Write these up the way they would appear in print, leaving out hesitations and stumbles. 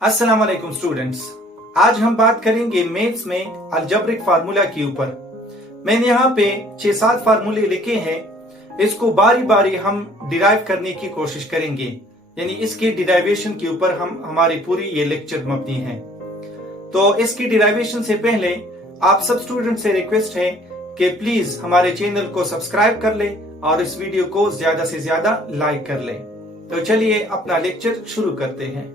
अस्सलाम वालेकुम स्टूडेंट्स। आज हम बात करेंगे मैथ्स में अलजेब्रिक फार्मूला के ऊपर। मैंने यहाँ पे 6-7 फार्मूले लिखे हैं। इसको बारी बारी हम डिराइव करने की कोशिश करेंगे, यानी इसके डिराइवेशन के ऊपर हम हमारी पूरी ये लेक्चर मबनी है। तो इसकी डिराइवेशन से पहले आप सब स्टूडेंट से रिक्वेस्ट है कि प्लीज हमारे चैनल को सब्सक्राइब कर ले और इस वीडियो को ज्यादा से ज्यादा लाइक कर ले। तो चलिए अपना लेक्चर शुरू करते हैं।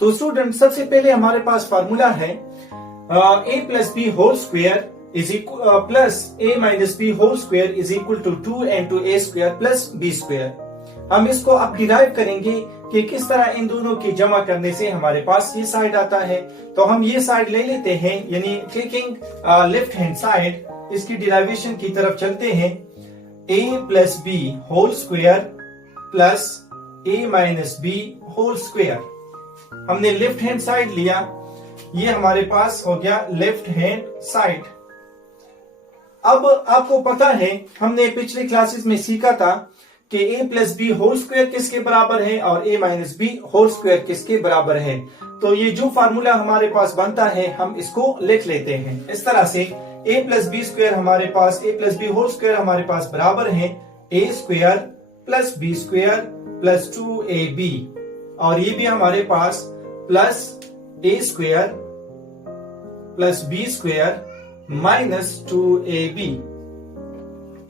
तो स्टूडेंट सबसे पहले हमारे पास फार्मूला है a plus b whole square is equal plus a minus b whole square is equal to 2 square plus b square. हम इसको अब डिराइव करेंगे कि किस तरह इन दोनों की जमा करने से हमारे पास ये साइड आता है। तो हम ये साइड ले लेते हैं, यानी टेकिंग लेफ्ट हैंड साइड इसकी डिराइवेशन की तरफ चलते हैं। a plus b whole square plus a minus b whole square. हमने लेफ्ट हैंड साइड लिया, ये हमारे पास हो गया लेफ्ट हैंड साइड। अब आपको पता है हमने पिछले क्लासेस में सीखा था कि a plus b whole square किसके बराबर है और a minus b whole square किसके बराबर है। तो ये जो फार्मूला हमारे पास बनता है हम इसको लिख लेते हैं इस तरह से। a प्लस बी स्क्वायर हमारे पास a plus b whole square हमारे पास बराबर है a square plus b square plus 2ab, और ये भी हमारे पास plus a square plus b square minus 2ab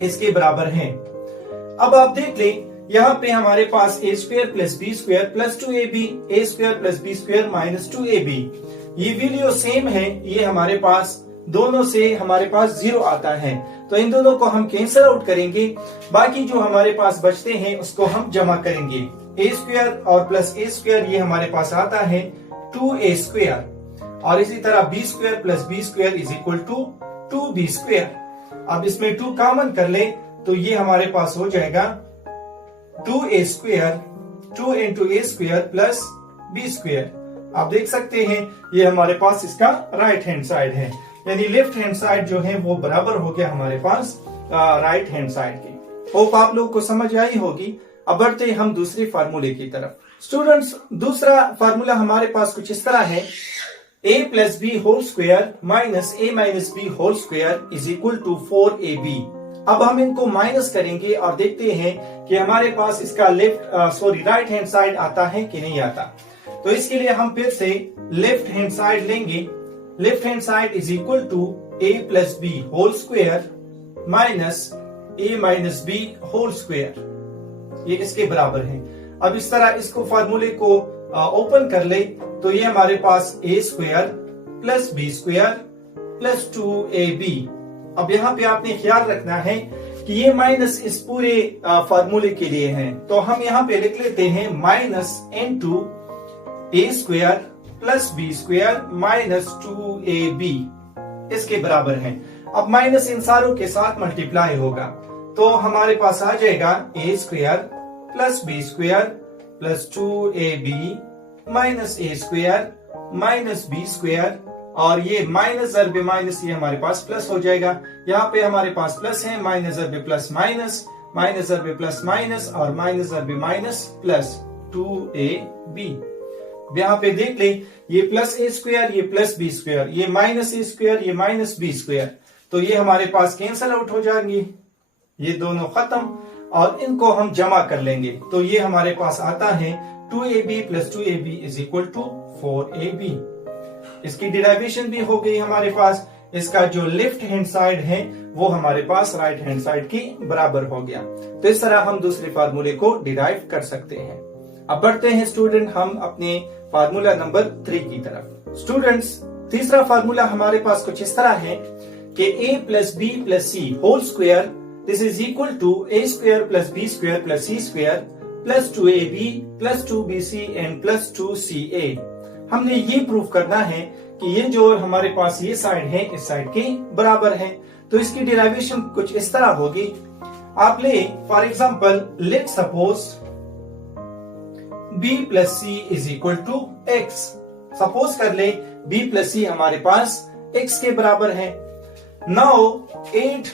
इसके बराबर है। अब आप देख लें यहाँ पे हमारे पास a square plus b square plus 2ab, a square plus b square minus 2ab, ये वैल्यू सेम है। ये हमारे पास दोनों से हमारे पास 0 आता है, तो इन दोनों को हम कैंसिल आउट करेंगे। बाकी जो हमारे पास बचते हैं उसको हम जमा करेंगे। a स्क्वायर और प्लस a स्क्वायर ये हमारे पास आता है 2a स्क्वायर, और इसी तरह b square plus b square is equal to 2b square. अब इसमें 2 कॉमन कर ले तो ये हमारे पास हो जाएगा 2a square 2 into a square plus b square. आप देख सकते हैं ये हमारे पास इसका राइट हैंड साइड है, यानी लेफ्ट हैंड साइड जो है वो बराबर हो गया हमारे पास राइट हैंड साइड के। होप आप लोग को समझ आई होगी। अब बढ़ते हैं हम दूसरे फार्मूले की तरफ। स्टूडेंट्स दूसरा फार्मूला हमारे पास कुछ इस तरह है, a plus b whole square minus a minus b whole square is equal to 4ab। अब हम इनको माइनस करेंगे और देखते हैं कि हमारे पास इसका राइट हैंड साइड आता है कि नहीं आता। तो इसके लिए हम फिर से लेफ्ट हैंड साइड लेंगे। Left hand side is equal to a plus b whole square minus a minus b whole square, ये इसके बराबर है। अब इस तरह इसको फार्मूले को ओपन कर ले तो ये हमारे पास a square plus b square plus 2ab। अब यहाँ पे आपने ख्याल रखना है कि ये माइनस इस पूरे फार्मूले के लिए है, तो हम यहाँ पे लिख लेते हैं minus into a square plus b square minus 2ab इसके बराबर है। अब माइनस इन सारों के साथ मल्टीप्लाई होगा तो हमारे पास आ जाएगा a square plus b square plus 2ab minus a square minus b square, और ये माइनस जरबे माइनस ये हमारे पास प्लस हो जाएगा। यहाँ पे हमारे पास प्लस है, माइनस जरबे प्लस माइनस, माइनस जरबे प्लस माइनस और माइनस जरबे माइनस प्लस 2ab। यहाँ पे देख ले ये प्लस a स्क्वायर ये प्लस बी स्क्वायर, ये माइनस a स्क्वायर ये माइनस बी स्क्वायर, तो ये हमारे पास कैंसल आउट हो जाएंगे, ये दोनों खत्म, और इनको हम जमा कर लेंगे तो ये हमारे पास आता है 2ab plus 2ab is equal to 4ab। इसकी डिराइवेशन भी हो गई हमारे पास। इसका जो लेफ्ट हैंड साइड है वो हमारे पास राइट हैंड साइड की बराबर हो गया। तो इस तरह हम दूसरे फार्मूले को डिराइव कर सकते हैं। अब बढ़ते हैं स्टूडेंट हम अपने फार्मूला नंबर 3 की तरफ। स्टूडेंट्स तीसरा फार्मूला हमारे पास कुछ इस तरह है कि a plus b plus c whole square this is equal to a square plus b square plus c square plus 2ab plus 2bc and plus 2ca। हमने ये प्रूफ करना है कि ये जो हमारे पास ये साइड है इस साइड के बराबर है। तो इसकी डिराइवेशन कुछ इस तरह होगी। आप ले for example let suppose b plus c is equal to x। Suppose कर ले b प्लस सी हमारे पास x के बराबर है। Now 8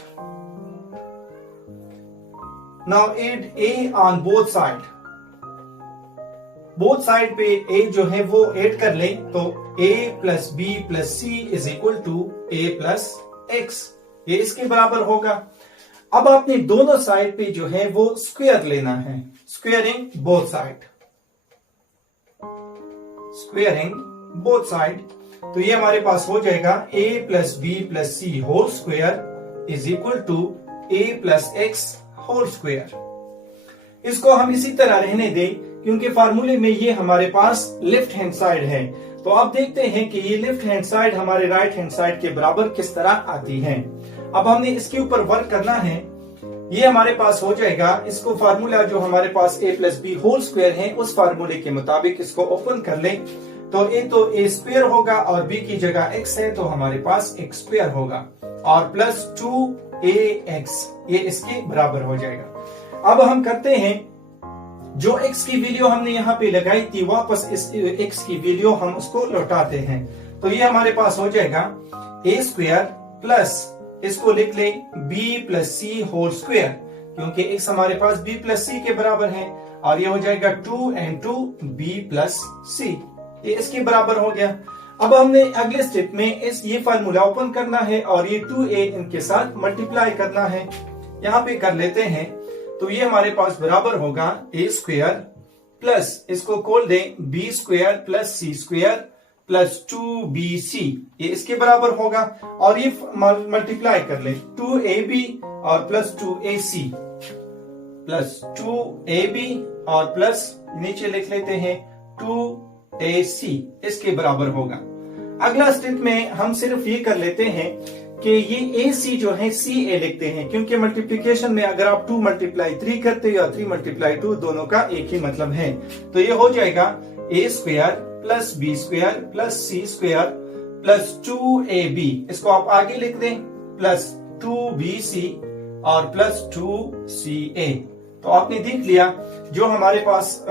now add a on both side, both side पे a जो है वो ऐड कर लें तो a plus b plus c is equal to a plus x, ये इसके बराबर होगा। अब आपने दोनों साइड पे जो है वो स्क्वायर लेना है, squaring both side, squaring both side, तो ये हमारे पास हो जाएगा a plus b plus c whole square is equal to a plus x whole square. इसको हम इसी तरह रहने दें क्योंकि फार्मूले में ये हमारे पास लेफ्ट हैंड साइड है। तो अब देखते हैं कि ये लेफ्ट हैंड साइड हमारे राइट हैंड साइड के बराबर किस तरह आती है। अब हमने इसके ऊपर वर्क करना है, ये हमारे पास हो जाएगा, इसको फार्मूला जो हमारे पास a plus b whole square है उस फार्मूले के मुताबिक इसको ओपन कर लें तो a स्क्वायर होगा और b की जगह x है तो हमारे पास x स्क्वायर होगा और प्लस 2ax, ये इसके बराबर हो जाएगा। अब हम करते हैं, जो x की वैल्यू हमने यहाँ पे लगाई थी वापस इस x की वैल्यू हम उसको लौटाते हैं, तो ये हमारे पास हो जाएगा a स्क्वायर प्लस, इसको लिख लें b plus c whole square क्योंकि x हमारे पास b प्लस सी के बराबर है और ये हो जाएगा 2 into b प्लस सी, ये इसके बराबर हो गया। अब हमने अगले स्टेप में ये फार्मूला ओपन करना है और ये 2a इनके साथ मल्टीप्लाई करना है, यहाँ पे कर लेते हैं तो ये हमारे पास बराबर होगा a स्क्वायर प्लस, इसको खोल दें b square plus c square plus 2bc, ये इसके बराबर होगा और ये मल्टीप्लाई कर लें 2ab और प्लस 2ac प्लस 2ab और प्लस नीचे लिख लेते हैं 2ac, इसके बराबर होगा। अगला स्टेप में हम सिर्फ ये कर लेते हैं कि ये ac जो है ca लिखते हैं क्योंकि मल्टीप्लिकेशन में अगर आप 2 मल्टीप्लाई 3 करते या 3 मल्टीप्लाई 2 दोनों का एक ही मतलब है, तो ये हो जाएगा a square plus b square plus c square plus 2ab, इसको आप आगे लिख दें प्लस 2bc और प्लस 2ca। तो आपने देख लिया जो हमारे पास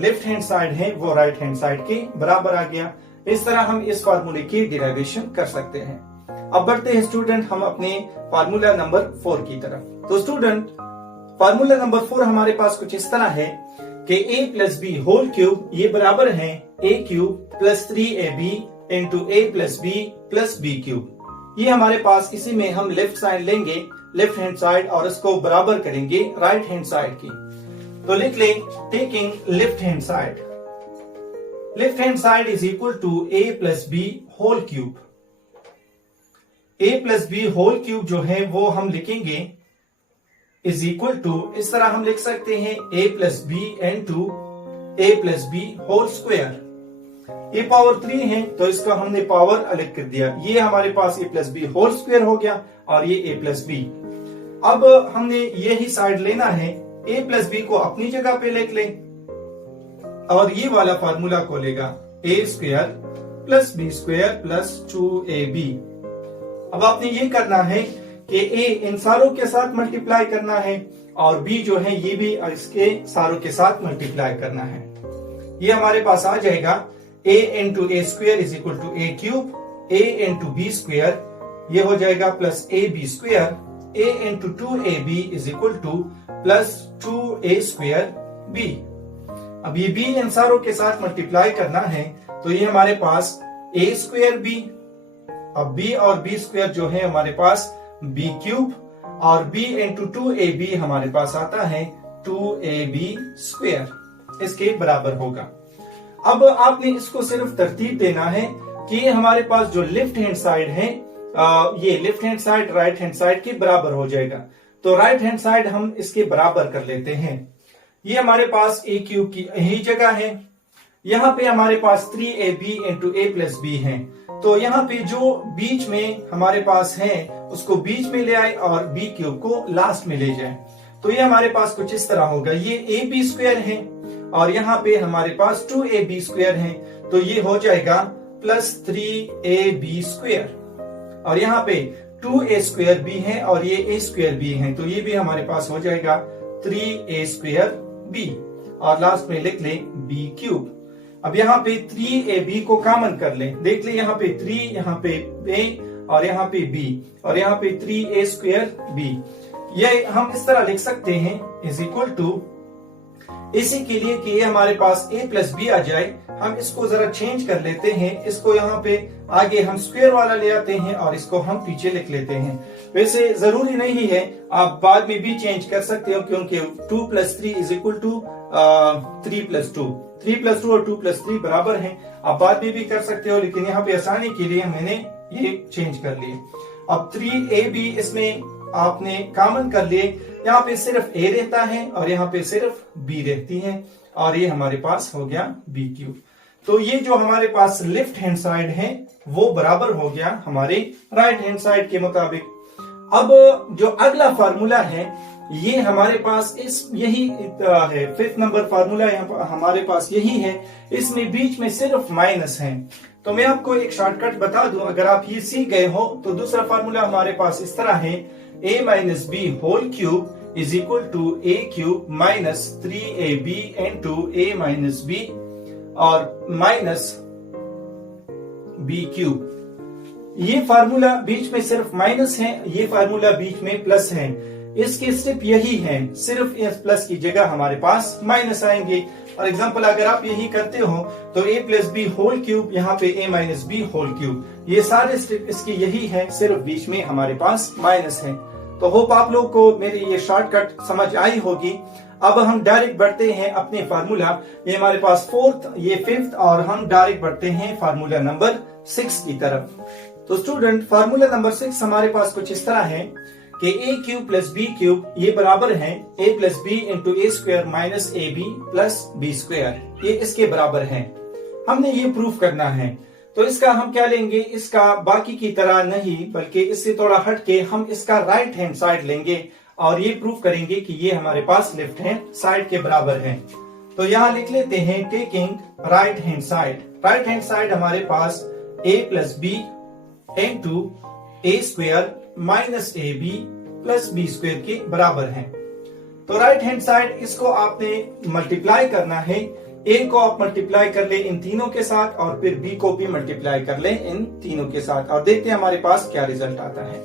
लेफ्ट हैंड साइड है वो राइट हैंड साइड के बराबर आ गया। इस तरह हम इस फार्मूले की डिराइवेशन कर सकते हैं। अब बढ़ते हैं स्टूडेंट हम अपने फार्मूला नंबर 4 की तरफ। तो स्टूडेंट फार्मूला नंबर 4 हमारे पास कुछ इस तरह है कि a plus b whole cube ये बराबर है a cube plus 3ab into a plus b cube. ये हमारे पास, इसी में हम लेफ्ट साइड लेंगे, लेफ्ट हैंड साइड, और इसको बराबर करेंगे राइट हैंड साइड की। तो लिख लें taking left hand side, left hand side is equal to a plus b whole cube. a plus b whole cube जो है वो हम लिखेंगे इज इक्वल टू, इस तरह हम लिख सकते हैं a plus b into a plus b whole square. ये पावर 3 है तो इसका हमने पावर अलग कर दिया, ये हमारे पास a plus b whole square हो गया और ये a प्लस बी। अब हमने यही साइड लेना है, a प्लस बी को अपनी जगह पे लिख लें और ये वाला फार्मूला को लेगा a square plus b square plus 2ab। अब आपने ये करना है कि a इन सारों के साथ मल्टीप्लाई करना है और b जो है ये भी इसके सारों के साथ मल्टीप्लाई करना है। ये हमारे पास आ जाएगा a into a square is equal to a cube, a into b square ये हो जाएगा plus ab square, a into 2ab is equal to plus 2a square b। अब ये b इन सारों के साथ मल्टीप्लाई करना है तो ये हमारे पास a स्क्वायर b, अब b और b स्क्वायर जो है हमारे पास b क्यूब और b इंटू 2ab हमारे पास आता है 2ab स्क्वायर, इसके बराबर होगा। अब आपने इसको सिर्फ तरतीब देना है कि ये हमारे पास जो लेफ्ट हैंड साइड है ये left hand side right hand side के बराबर हो जाएगा। तो राइट हैंड साइड हम इसके बराबर कर लेते हैं। ये हमारे पास a क्यूब की यही जगह है, यहाँ पे हमारे पास 3ab into a plus b है, तो यहाँ पे जो बीच में हमारे पास है उसको बीच में ले आए और b क्यूब को लास्ट में ले जाए। तो ये हमारे पास कुछ इस तरह होगा, ये ab स्क्वायर है और यहाँ पे हमारे पास 2ab स्क्वायर है, तो ये हो जाएगा प्लस 3ab स्क्वायर और यहाँ पे 2a स्क्वायर भी है और ये a स्क्वायर भी है, तो ये भी हमारे पास हो जाएगा 3a स्क्वायर b और लास्ट में लिख लें b क्यूब। अब यहाँ पे 3ab को कॉमन कर लें, देख लें यहाँ पे 3, यहाँ पे a और यहाँ पे b और यहाँ पे 3a स्क्वायर b, ये हम इस तरह लिख सकते हैं इज इक्वल टू, इसी के लिए कि ये हमारे पास a प्लस बी आ जाए, हम इसको जरा चेंज कर लेते हैं। इसको यहाँ पे आगे हम स्क्वायर वाला ले आते हैं और इसको हम पीछे लिख लेते हैं। वैसे जरूरी नहीं है, आप बाद में भी चेंज कर सकते हो, क्योंकि 2 plus 3 is equal to 3 plus 2, 3 plus 2 और 2 प्लस 3 बराबर है। आप बाद में भी कर सकते हो, लेकिन यहाँ पे आसानी के लिए मैंने ये चेंज कर लिए। अब 3ab इसमें आपने कॉमन कर लिए, यहाँ पे सिर्फ a रहता है और यहाँ पे सिर्फ b रहती है, और ये हमारे पास हो गया b क्यूब। तो ये जो हमारे पास लेफ्ट हैंड साइड है वो बराबर हो गया हमारे राइट हैंड साइड के मुताबिक। अब जो अगला फार्मूला है ये हमारे पास यही है, 5th नंबर फार्मूला हमारे पास यही है। इसमें बीच में सिर्फ माइनस है। तो मैं आपको एक शॉर्टकट बता दूं, अगर आप ये सीख गए हो तो दूसरा फार्मूला हमारे पास इस तरह है, a minus b whole cube is equal to a cube minus 3ab into a minus b और माइनस b क्यूब। ये फार्मूला बीच में सिर्फ माइनस है, ये फार्मूला बीच में प्लस है। इसके स्टेप यही है, सिर्फ इस प्लस की जगह हमारे पास माइनस आएंगे। और एग्जांपल अगर आप यही करते हो तो a plus b whole cube, यहाँ पे a minus b whole cube, ये सारे स्टेप इसके यही है, सिर्फ बीच में हमारे पास माइनस है। तो होप आप लोग को मेरी ये शॉर्टकट समझ आई होगी। अब हम डायरेक्ट बढ़ते हैं अपने फार्मूला, ये हमारे पास 4th, ये 5th, और हम डायरेक्ट बढ़ते हैं फार्मूला नंबर 6 की तरफ। तो स्टूडेंट फार्मूला नंबर 6 हमारे पास कुछ इस तरह है कि a cube plus b cube ये बराबर है a plus b into a square minus a b plus b square, ये इसके बराबर है। हमने ये प्रूफ करना है। तो इसका हम क्या लेंगे, इसका बाकी की तरह नहीं बल्कि इससे थोड़ा हट के हम इसका राइट हैंड साइड लेंगे और ये प्रूफ करेंगे कि ये हमारे पास लेफ्ट हैंड साइड के बराबर है। तो यहाँ लिख लेते हैं taking right hand side. Right hand side हमारे पास a plus b into a square minus a b plus b square के बराबर है। तो राइट हैंड साइड इसको आपने मल्टीप्लाई करना है। a को आप मल्टीप्लाई कर ले इन तीनों के साथ और फिर b को भी मल्टीप्लाई कर ले इन तीनों के साथ, और देखते हैं हमारे पास क्या रिजल्ट आता है।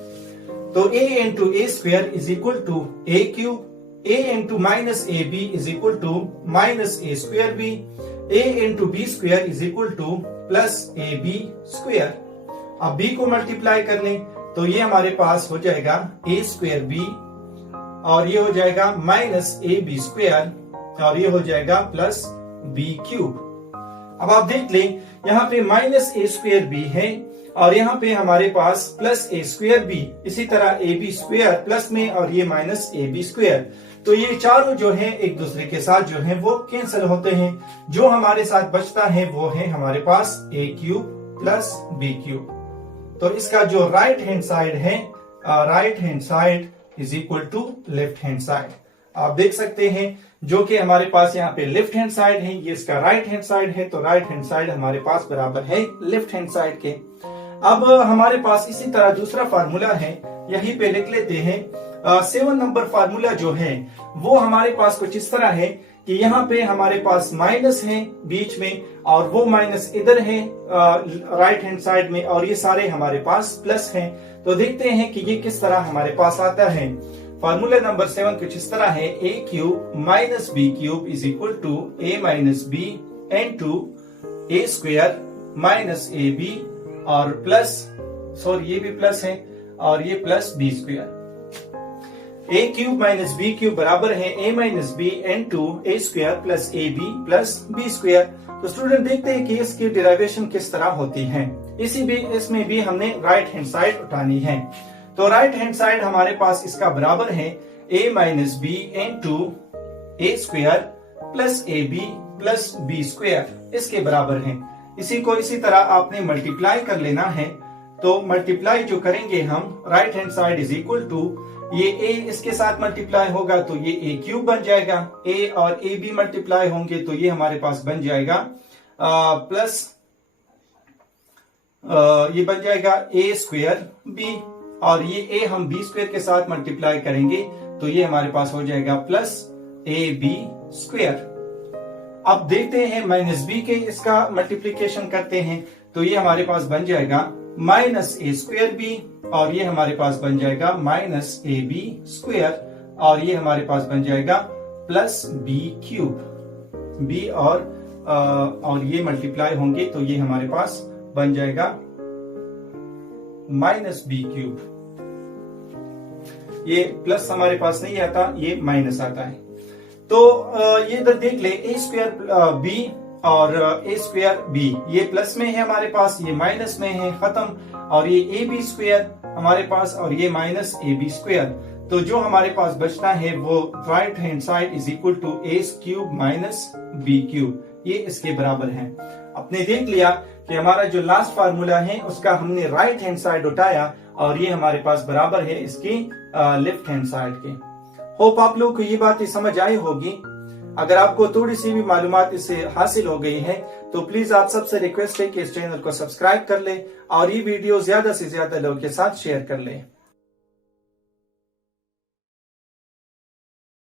तो a into a square is equal to a cube, a into minus a b is equal to minus a square b, a into b square is equal to plus a b square. अब b को multiply कर लें तो ये हमारे पास हो जाएगा a स्क्वायर बी, और ये हो जाएगा माइनस ए बी स्क्वायर, और ये हो जाएगा प्लस बी क्यूब। अब आप देख लें यहाँ पे माइनस ए स्क्वायर बी है और यहाँ पे हमारे पास प्लस ए स्क्वायर बी, इसी तरह ए बी स्क्वायर प्लस में और ये माइनस ए बी स्क्वायर। तो ये चारों जो है एक दूसरे के साथ जो है वो कैंसिल होते हैं। जो हमारे साथ बचता है वो है हमारे पास a cube plus b cube. तो इसका जो राइट हैंड साइड है, right hand side is equal to left hand side. आप देख सकते हैं जो कि हमारे पास यहाँ पे लेफ्ट हैंड साइड है, ये इसका राइट हैंड साइड है, तो राइट हैंड साइड हमारे पास बराबर है लेफ्ट हैंड साइड के। अब हमारे पास इसी तरह दूसरा फार्मूला है, यहीं पे लिख लेते हैं। 7 नंबर फार्मूला जो है वो हमारे पास कुछ इस तरह है कि यहाँ पे हमारे पास माइनस है बीच में और वो माइनस इधर है राइट हैंड साइड में, और ये सारे हमारे पास प्लस हैं। तो देखते हैं कि ये किस तरह हमारे पास आता है। फार्मूला नंबर 7 कुछ इस तरह है, a cube minus b cube is equal to a minus b into a square minus a b और प्लस, सॉरी ये भी प्लस है और ये plus b square. a cube minus b cube बराबर है a minus b into a square plus a b plus b square. तो student देखते हैं कि इसकी डेरिवेशन किस तरह होती है। इसमें भी हमने राइट हैंड साइड उठानी है। तो राइट हैंड साइड हमारे पास इसका बराबर है a minus b into a square plus a b plus b square, इसके बराबर है। इसी को इसी तरह आपने मल्टीप्लाई कर लेना है। तो मल्टीप्लाई जो करेंगे हम, right hand side is equal to ये a इसके साथ मल्टीप्लाई होगा तो ये a क्यूब बन जाएगा, a और a भी मल्टीप्लाई होंगे तो ये हमारे पास बन जाएगा प्लस ये बन जाएगा a स्क्वायर b, और ये a हम b स्क्वायर के साथ मल्टीप्लाई करेंगे तो ये हमारे पास हो जाएगा प्लस a b स्क्वायर। अब देखते हैं माइनस b के इसका मल्टीप्लीकेशन करते हैं तो ये हमारे पास बन जाएगा माइनस ए स्क्वायर बी, और ये हमारे पास बन जाएगा माइनस ए बी स्क्वायर, और ये हमारे पास बन जाएगा प्लस बी क्यूब। बी और ये मल्टीप्लाई होंगे तो ये हमारे पास बन जाएगा माइनस बी क्यूब। ये प्लस हमारे पास नहीं आता, ये माइनस आता है। तो ये इधर देख ले, ए स्क्वायर बी और ए स्क्वायर बी, ये प्लस में है हमारे पास, ये माइनस में है, खत्म। और ये ए बी स्क्वायर हमारे पास, और ये माइनस ए बी स्क्वायर। तो जो हमारे पास बचना है वो right hand side is equal to a cube minus b cube, ये इसके बराबर है। आपने देख लिया कि हमारा जो लास्ट फार्मूला है उसका हमने राइट हैंड साइड उठाया, और ये हमारे पास बराबर है इसकी लेफ्ट हैंड साइड के। होप आप लोग को ये बातें समझ आई होगी। अगर आपको थोड़ी सी भी मालूमात इससे हासिल हो गई है तो प्लीज आप सबसे रिक्वेस्ट है कि इस चैनल को सब्सक्राइब कर ले और ये वीडियो ज्यादा से ज्यादा लोगों के साथ शेयर कर ले।